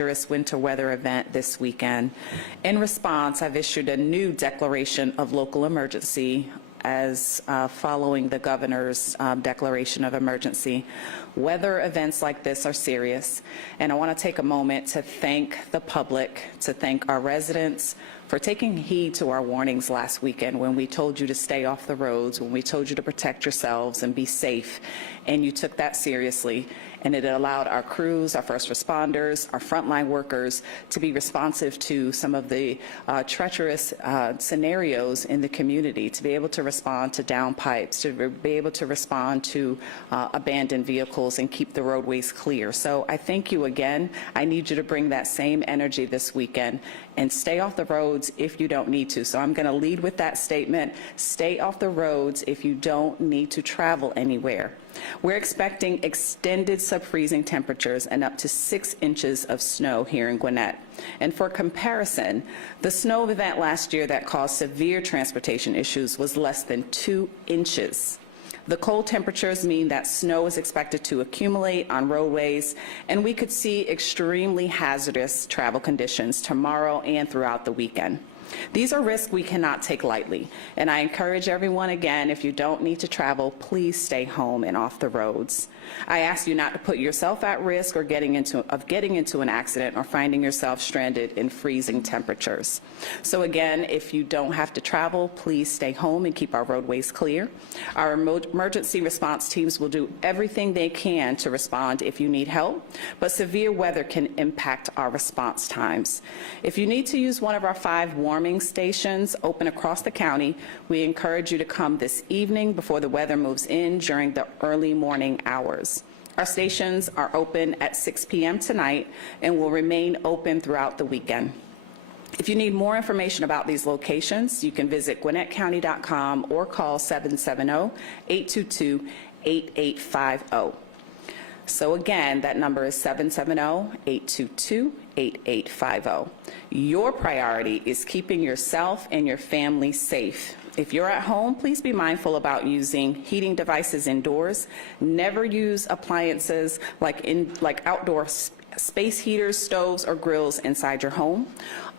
winter weather event this weekend. In response, I've issued a new declaration of local emergency as following the governor's declaration of emergency. Weather events like this are serious, and I want to take a moment to thank the public, to thank our residents for taking heed to our warnings last weekend when we told you to stay off the roads, when we told you to protect yourselves and be safe, and you took that seriously. And it allowed our crews, our first responders, our frontline workers to be responsive to some of the treacherous scenarios in the community, to be able to respond to down pipes, to be able to respond to abandoned vehicles and keep the roadways clear. So I thank you again. I need you to bring that same energy this weekend and stay off the roads if you don't need to. So I'm going to lead with that statement. Stay off the roads if you don't need to travel anywhere. We're expecting extended sub-freezing temperatures and up to 6 inches of snow here in Gwinnett. And for comparison, the snow event last year that caused severe transportation issues was less than 2 inches. The cold temperatures mean that snow is expected to accumulate on roadways, and we could see extremely hazardous travel conditions tomorrow and throughout the weekend. These are risks we cannot take lightly, and I encourage everyone again, if you don't need to travel, please stay home and off the roads. I ask you not to put yourself at risk or getting into an accident or finding yourself stranded in freezing temperatures. So again, if you don't have to travel, please stay home and keep our roadways clear. Our emergency response teams will do everything they can to respond if you need help, but severe weather can impact our response times. If you need to use one of our 5 warming stations open across the county, we encourage you to come this evening before the weather moves in during the early morning hours. Our stations are open at 6 p.m. tonight and will remain open throughout the weekend. If you need more information about these locations, you can visit gwinnettcounty.com or call 770-822-8850. So again, that number is 770-822-8850. Your priority is keeping yourself and your family safe. If you're at home, please be mindful about using heating devices indoors. Never use appliances like outdoor space heaters, stoves, or grills inside your home.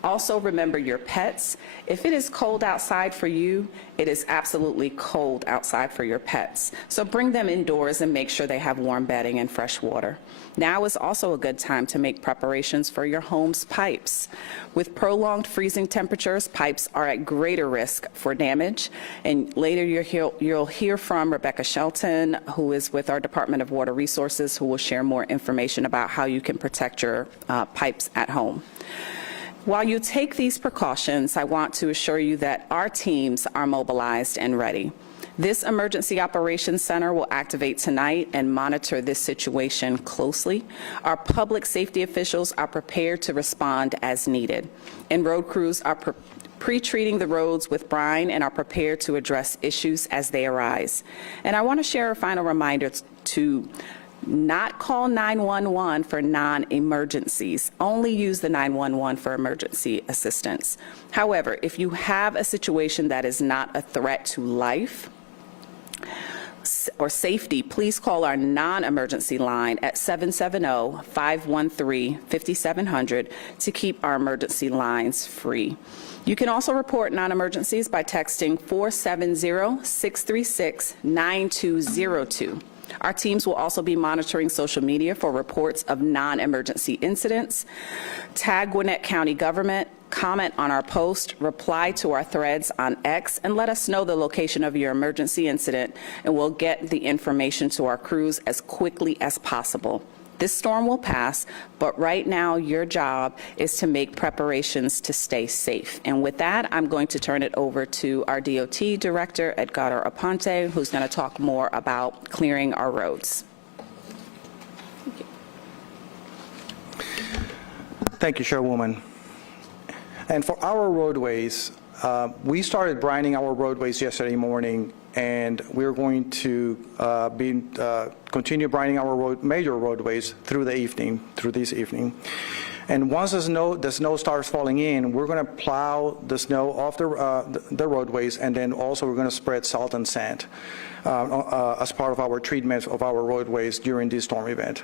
Also remember your pets. If it is cold outside for you, it is absolutely cold outside for your pets. So bring them indoors and make sure they have warm bedding and fresh water. Now is also a good time to make preparations for your home's pipes. With prolonged freezing temperatures, pipes are at greater risk for damage. And later you'll hear from Rebecca Shelton, who is with our Department of Water Resources, who will share more information about how you can protect your pipes at home. While you take these precautions, I want to assure you that our teams are mobilized and ready. This Emergency Operations Center will activate tonight and monitor this situation closely. Our public safety officials are prepared to respond as needed, and road crews are pre-treating the roads with brine and are prepared to address issues as they arise. And I want to share a final reminder to not call 911 for non-emergencies. Only use the 911 for emergency assistance. However, if you have a situation that is not a threat to life or safety, please call our non-emergency line at 770-513-5700 to keep our emergency lines free. You can also report non-emergencies by texting 470-636-9202. Our teams will also be monitoring social media for reports of non-emergency incidents. Tag Gwinnett County government, comment on our post, reply to our threads on X, and let us know the location of your emergency incident, and we'll get the information to our crews as quickly as possible. This storm will pass, but right now your job is to make preparations to stay safe. And with that, I'm going to turn it over to our DOT Director, Edgardo Aponte, who's going to talk more about clearing our roads. Thank you, Chairwoman. And for our roadways, we started brining our roadways yesterday morning, and we're going to continue brining our major roadways through this evening. And once the snow starts falling in, we're going to plow the snow off the roadways, and then also we're going to spread salt and sand as part of our treatment of our roadways during this storm event.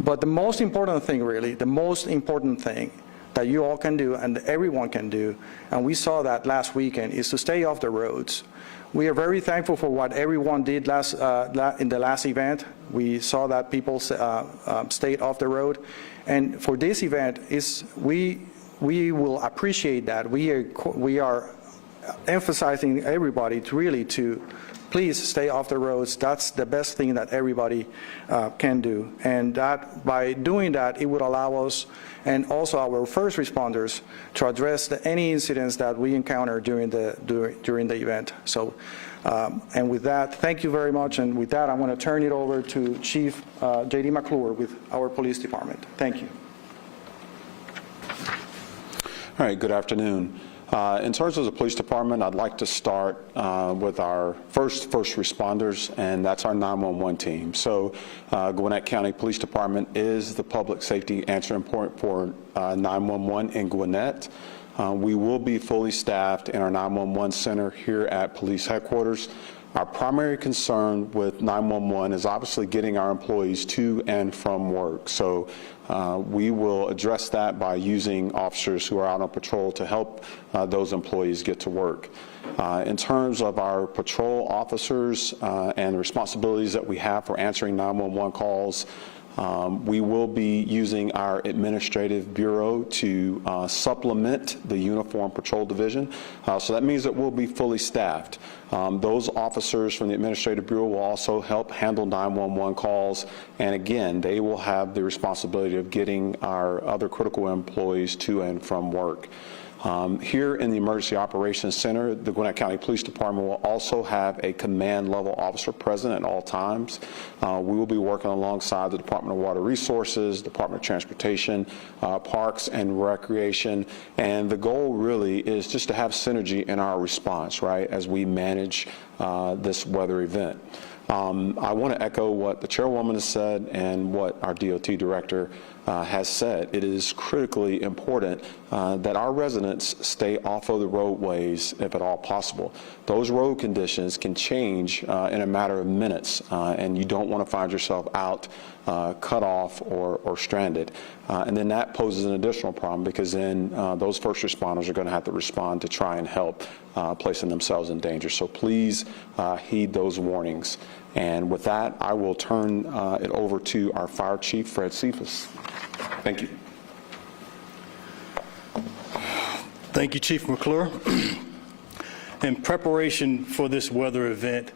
But the most important thing, really, the most important thing that you all can do and everyone can do, and we saw that last weekend, is to stay off the roads. We are very thankful for what everyone did in the last event. We saw that people stayed off the road. And for this event, we will appreciate that. We are emphasizing everybody to please stay off the roads. That's the best thing that everybody can do. And that by doing that, it would allow us and also our first responders to address any incidents that we encounter during the event. So, and with that, thank you very much. And with that, I want to turn it over to Chief J.D. McClure with our police department. Thank you. All right, good afternoon. In terms of the police department, I'd like to start with our first responders, and that's our 911 team. So Gwinnett County Police Department is the public safety answering point for 911 in Gwinnett. We will be fully staffed in our 911 center here at police headquarters. Our primary concern with 911 is obviously getting our employees to and from work. So we will address that by using officers who are out on patrol to help those employees get to work. In terms of our patrol officers and the responsibilities that we have for answering 911 calls, we will be using our administrative bureau to supplement the uniform patrol division. So that means that we'll be fully staffed. Those officers from the administrative bureau will also help handle 911 calls. And again, they will have the responsibility of getting our other critical employees to and from work. Here in the Emergency Operations Center, the Gwinnett County Police Department will also have a command level officer present at all times. We will be working alongside the Department of Water Resources, Department of Transportation, Parks and Recreation, and the goal really is just to have synergy in our response, right, as we manage this weather event. I want to echo what the chairwoman has said and what our DOT director has said. It is critically important that our residents stay off of the roadways if at all possible. Those road conditions can change in a matter of minutes, and you don't want to find yourself out cut off or stranded. And then that poses an additional problem because then those first responders are going to have to respond to try and help placing themselves in danger. So please heed those warnings. And with that, I will turn it over to our Fire Chief, Fred Cephas. Thank you. Thank you, Chief McClure. In preparation for this weather event,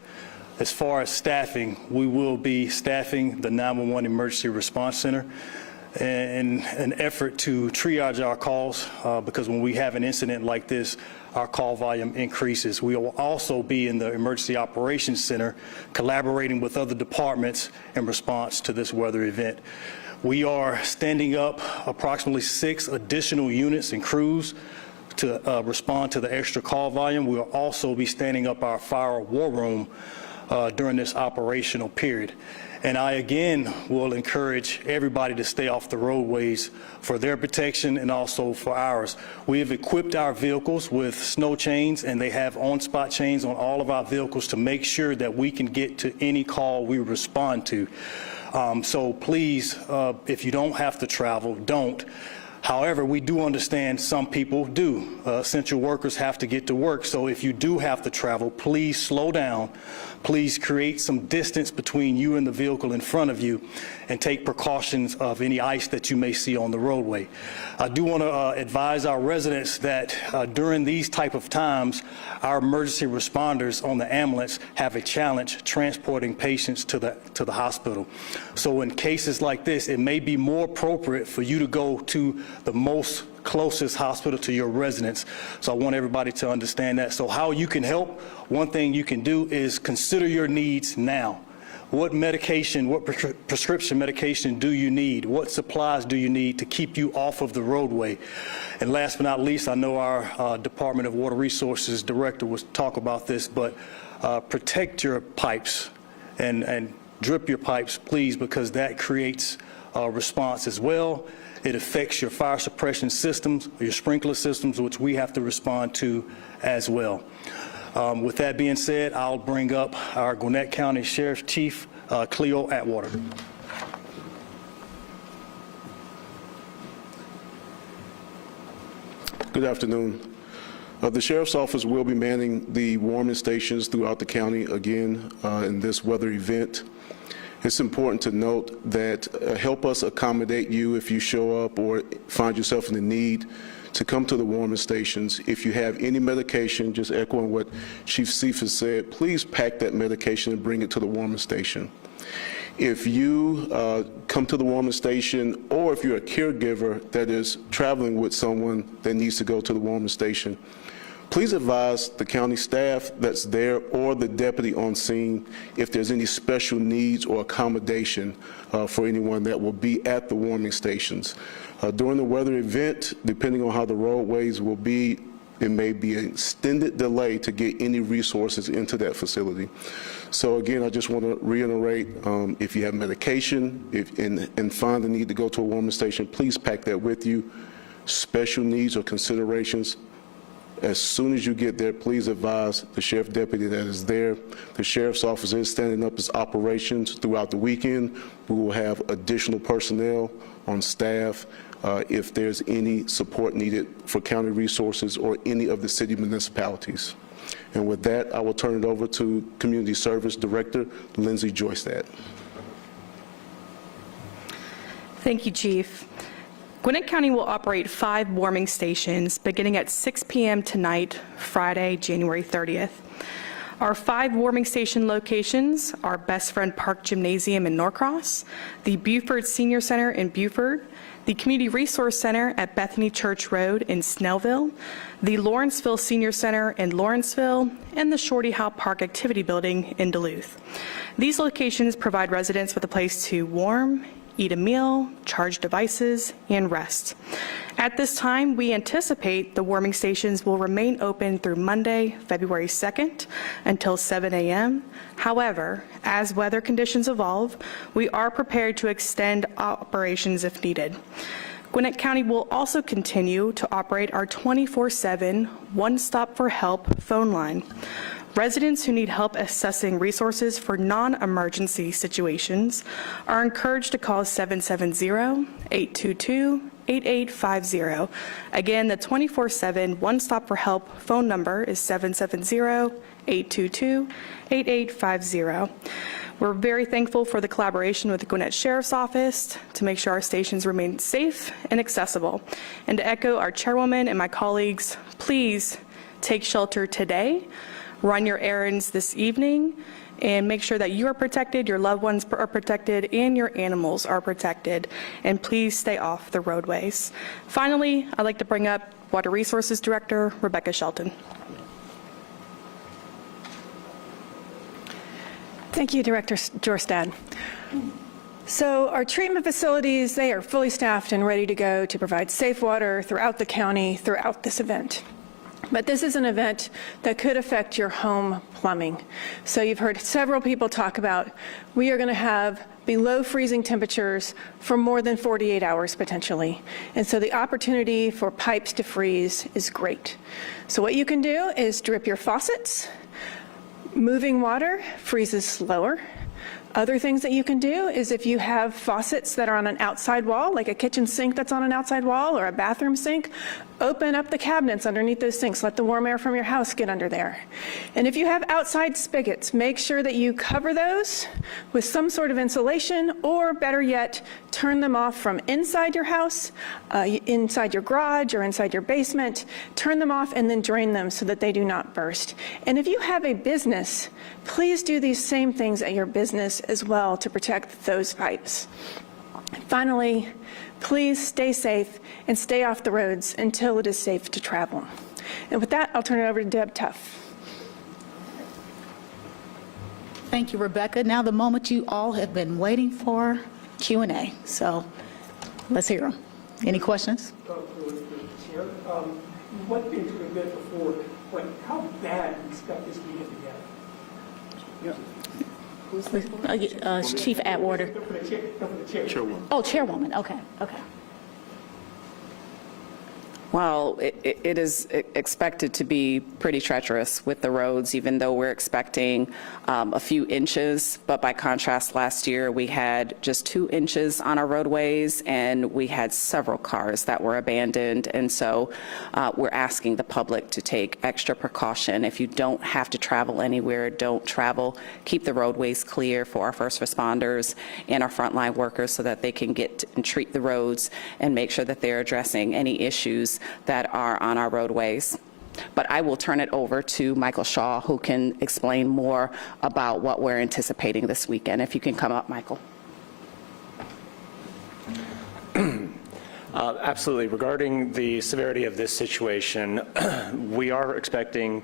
as far as staffing, we will be staffing the 911 Emergency Response Center in an effort to triage our calls because when we have an incident like this, our call volume increases. We will also be in the Emergency Operations Center collaborating with other departments in response to this weather event. We are standing up approximately 6 additional units and crews to respond to the extra call volume. We will also be standing up our fire war room during this operational period. And I again will encourage everybody to stay off the roadways for their protection and also for ours. We have equipped our vehicles with snow chains, and they have on-spot chains on all of our vehicles to make sure that we can get to any call we respond to. So please, if you don't have to travel, don't. However, we do understand some people do. Essential workers have to get to work. So if you do have to travel, please slow down. Please create some distance between you and the vehicle in front of you and take precautions of any ice that you may see on the roadway. I do want to advise our residents that during these type of times, our emergency responders on the ambulance have a challenge transporting patients to the hospital. So in cases like this, it may be more appropriate for you to go to the most closest hospital to your residence. So I want everybody to understand that. So how you can help, one thing you can do is consider your needs now. What medication, what prescription medication do you need? What supplies do you need to keep you off of the roadway? And last but not least, I know our Department of Water Resources director will talk about this, but protect your pipes and drip your pipes, please, because that creates a response as well. It affects your fire suppression systems, your sprinkler systems, which we have to respond to as well. With that being said, I'll bring up our Gwinnett County Sheriff's Chief, Cleo Atwater. Good afternoon. The Sheriff's Office will be manning the warming stations throughout the county again in this weather event. It's important to note that help us accommodate you if you show up or find yourself in the need to come to the warming stations. If you have any medication, just echoing what Chief Cephas said, please pack that medication and bring it to the warming station. If you come to the warming station, or if you're a caregiver that is traveling with someone that needs to go to the warming station, please advise the county staff that's there or the deputy on scene if there's any special needs or accommodation for anyone that will be at the warming stations. During the weather event, depending on how the roadways will be, it may be an extended delay to get any resources into that facility. So again, I just want to reiterate, if you have medication and find the need to go to a warming station, please pack that with you. Special needs or considerations, as soon as you get there, please advise the sheriff deputy that is there. The sheriff's office is standing up its operations throughout the weekend. We will have additional personnel on staff if there's any support needed for county resources or any of the city municipalities. And with that, I will turn it over to Community Service Director Lindsay Joystad. Thank you, Chief. Gwinnett County will operate 5 warming stations beginning at 6 p.m. tonight, Friday, January 30th. Our 5 warming station locations are Best Friend Park Gymnasium in Norcross, the Buford Senior Center in Buford, the Community Resource Center at Bethany Church Road in Snellville, the Lawrenceville Senior Center in Lawrenceville, and the Shorty Howe Park Activity Building in Duluth. These locations provide residents with a place to warm, eat a meal, charge devices, and rest. At this time, we anticipate the warming stations will remain open through Monday, February 2nd until 7 a.m. However, as weather conditions evolve, we are prepared to extend operations if needed. Gwinnett County will also continue to operate our 24/7 One Stop for Help phone line. Residents who need help accessing resources for non-emergency situations are encouraged to call 770-822-8850. Again, the 24/7 One Stop for Help phone number is 770-822-8850. We're very thankful for the collaboration with the Gwinnett Sheriff's Office to make sure our stations remain safe and accessible. And to echo our chairwoman and my colleagues, please take shelter today, run your errands this evening, and make sure that you are protected, your loved ones are protected, and your animals are protected. And please stay off the roadways. Finally, I'd like to bring up Water Resources Director Rebecca Shelton. Thank you, Director Joystad. So our treatment facilities, they are fully staffed and ready to go to provide safe water throughout the county, throughout this event. But this is an event that could affect your home plumbing. So you've heard several people talk about, we are going to have below freezing temperatures for more than 48 hours potentially. And so the opportunity for pipes to freeze is great. So what you can do is drip your faucets. Moving water freezes slower. Other things that you can do is if you have faucets that are on an outside wall, like a kitchen sink that's on an outside wall or a bathroom sink, open up the cabinets underneath those sinks. Let the warm air from your house get under there. And if you have outside spigots, make sure that you cover those with some sort of insulation, or better yet, turn them off from inside your house, inside your garage or inside your basement. Turn them off and then drain them so that they do not burst. And if you have a business, please do these same things at your business as well to protect those pipes. Finally, please stay safe and stay off the roads until it is safe to travel. And with that, I'll turn it over to Deb Tuff. Thank you, Rebecca. Now the moment you all have been waiting for, Q&A. So let's hear them. Any questions? What things we did before, like how bad do you expect this weekend to get? Chief Atwater. Chairwoman. Oh, Chairwoman. Okay. Well, it is expected to be pretty treacherous with the roads, even though we're expecting a few inches. But by contrast, last year we had just 2 inches on our roadways, and we had several cars that were abandoned. And so we're asking the public to take extra precaution. If you don't have to travel anywhere, don't travel. Keep the roadways clear for our first responders and our frontline workers so that they can get and treat the roads and make sure that they're addressing any issues that are on our roadways. But I will turn it over to Michael Shaw, who can explain more about what we're anticipating this weekend. If you can come up, Michael. Absolutely. Regarding the severity of this situation, we are expecting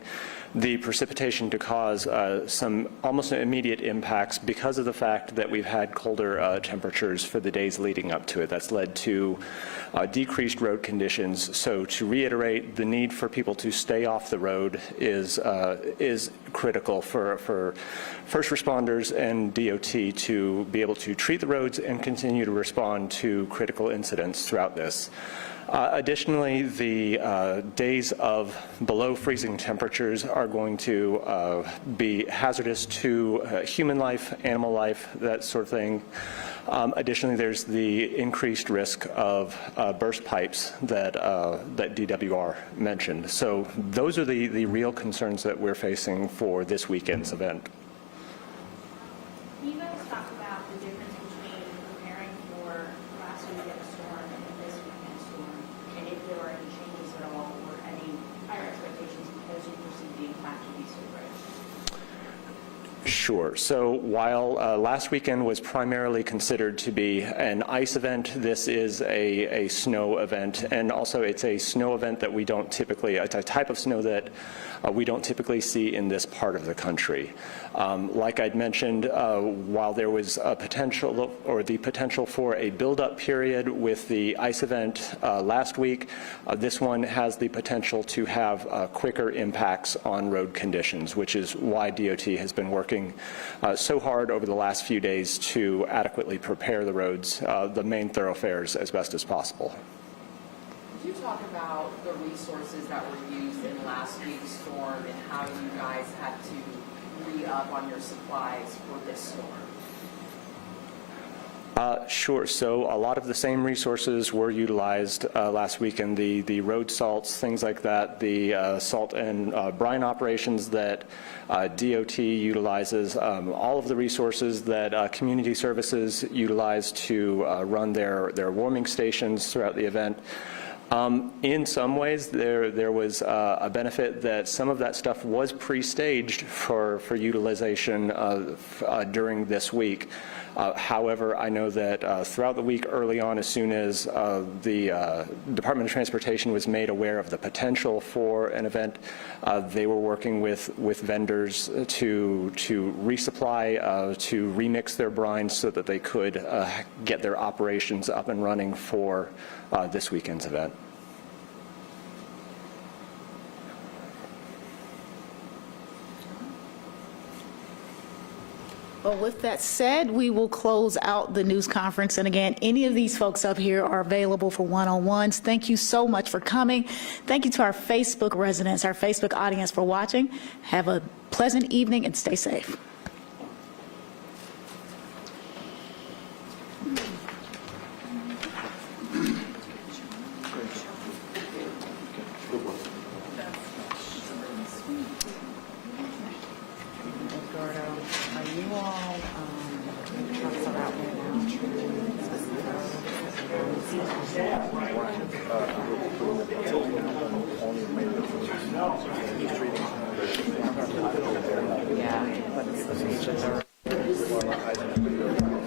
the precipitation to cause some almost immediate impacts because of the fact that we've had colder temperatures for the days leading up to it. That's led to decreased road conditions. So to reiterate, the need for people to stay off the road is critical for first responders and DOT to be able to treat the roads and continue to respond to critical incidents throughout this. Additionally, the days of below freezing temperatures are going to be hazardous to human life, animal life, that sort of thing. Additionally, there's the increased risk of burst pipes that DWR mentioned. So those are the real concerns that we're facing for this weekend's event. Can you guys talk about the difference between preparing for last weekend's storm and this weekend's storm, and if there are any changes at all or any higher expectations because you perceive the impact to be so great? Sure. So while last weekend was primarily considered to be an ice event, this is a snow event, and also it's a snow event that we don't typically, a type of snow that we don't typically see in this part of the country. Like I'd mentioned, while there was a potential or the potential for a build-up period with the ice event last week, this one has the potential to have quicker impacts on road conditions, which is why DOT has been working so hard over the last few days to adequately prepare the roads, the main thoroughfares, as best as possible. Could you talk about the resources that were used in last week's storm and how you guys had to re-up on your supplies for this storm? Sure. So a lot of the same resources were utilized last weekend. The road salts, things like that, the salt and brine operations that DOT utilizes, all of the resources that community services utilize to run their warming stations throughout the event. In some ways, there was a benefit that some of that stuff was pre-staged for utilization during this week. However, I know that throughout the week early on, as soon as the Department of Transportation was made aware of the potential for an event, they were working with vendors to resupply, to remix their brines so that they could get their operations up and running for this weekend's event. Well, with that said, we will close out the news conference. And again, any of these folks up here are available for one-on-ones. Thank you so much for coming. Thank you to our Facebook residents, our Facebook audience for watching. Have a pleasant evening and stay safe. Yeah, but the speeches are